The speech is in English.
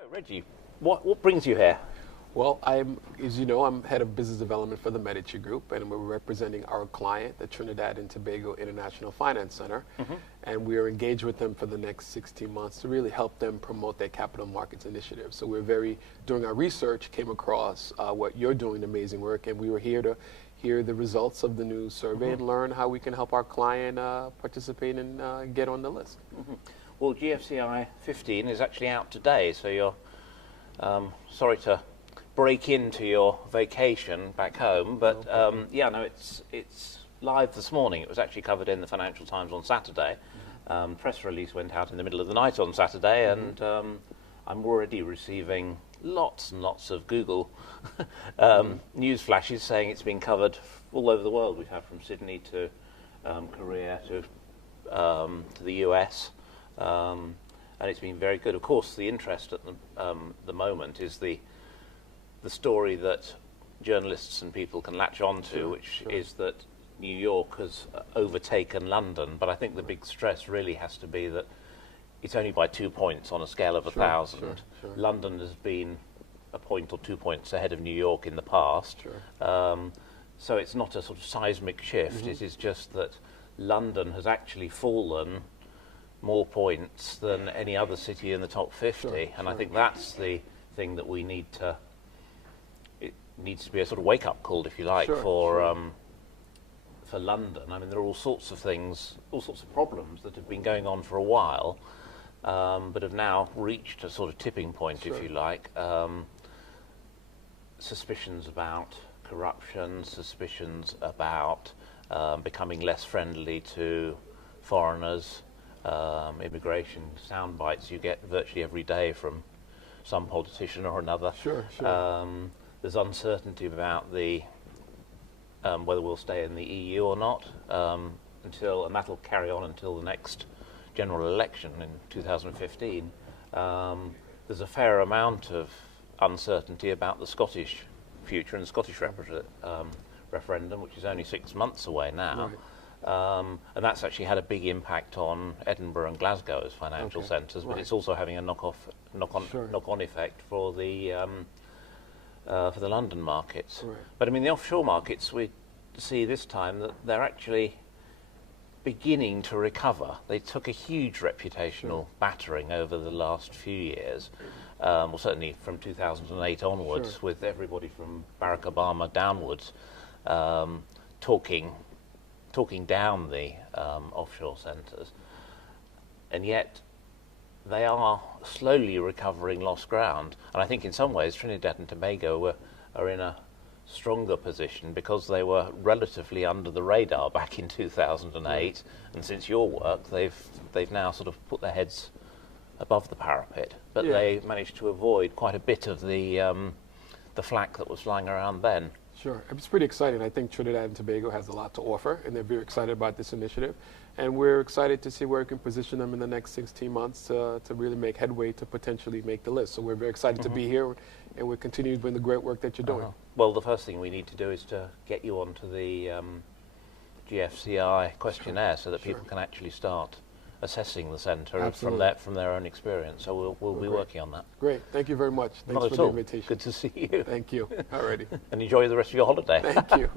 Oh, Reggie, what brings you here? Well, as you know, I'm head of business development for the Medici Group, and we're representing our client, the Trinidad and Tobago International Finance Center, and we are engaged with them for the next 16 months to really help them promote their capital markets initiative. So during our research, came across what you're doing, amazing work, and we were here to hear the results of the new survey and learn how we can help our client participate and get on the list. Well, GFCI 15 is actually out today, so you're sorry to break into your vacation back home, but yeah, no, it's live this morning. It was actually covered in the Financial Times on Saturday. Press release went out in the middle of the night on Saturday, and I'm already receiving lots and lots of Google news flashes saying it's been covered all over the world. We've had from Sydney to Korea to the US, and it's been very good. Of course, the interest at the moment is the story that journalists and people can latch on to, which is that New York has overtaken London. But I think the big stress really has to be that it's only by 2 points on a scale of 1,000. London has been a point or 2 points ahead of New York in the past. So it's not a sort of seismic shift. It is just that London has actually fallen more points than any other city in the top 50. And I think that's the thing that we need to... It needs to be a sort of wake-up call, if you like, for London. I mean, there are all sorts of things, all sorts of problems that have been going on for a while, but have now reached a sort of tipping point, if you like. Suspicions about corruption, suspicions about becoming less friendly to foreigners, immigration sound bites you get virtually every day from some politician or another. There's uncertainty about the whether we'll stay in the EU or not, and that'll carry on until the next general election in 2015. There's a fair amount of uncertainty about the Scottish future and the Scottish referendum, which is only 6 months away now. And that's actually had a big impact on Edinburgh and Glasgow as financial centres, but it's also having a knock-on effect for the London markets. But I mean, the offshore markets, we see this time that they're actually beginning to recover. They took a huge reputational battering over the last few years, well, certainly from 2008 onwards, with everybody from Barack Obama downwards talking down the offshore centres, and yet they are slowly recovering lost ground. And I think in some ways Trinidad and Tobago are in a stronger position because they were relatively under the radar back in 2008, and since your work they've now sort of put their heads above the parapet, but they managed to avoid quite a bit of the flack that was flying around then. It's pretty exciting. I think Trinidad and Tobago has a lot to offer, and they're very excited about this initiative. And we're excited to see where we can position them in the next 16 months to really make headway to potentially make the list. So we're very excited to be here, and we're continuing doing the great work that you're doing. Well, the first thing we need to do is to get you onto the GFCI questionnaire so that people can actually start assessing the centre from their own experience. So we'll be working on that. Great. Thank you very much. Thanks Not for at the all. invitation. Good to see you. Thank you. Alrighty. And enjoy the rest of your holiday. Thank you.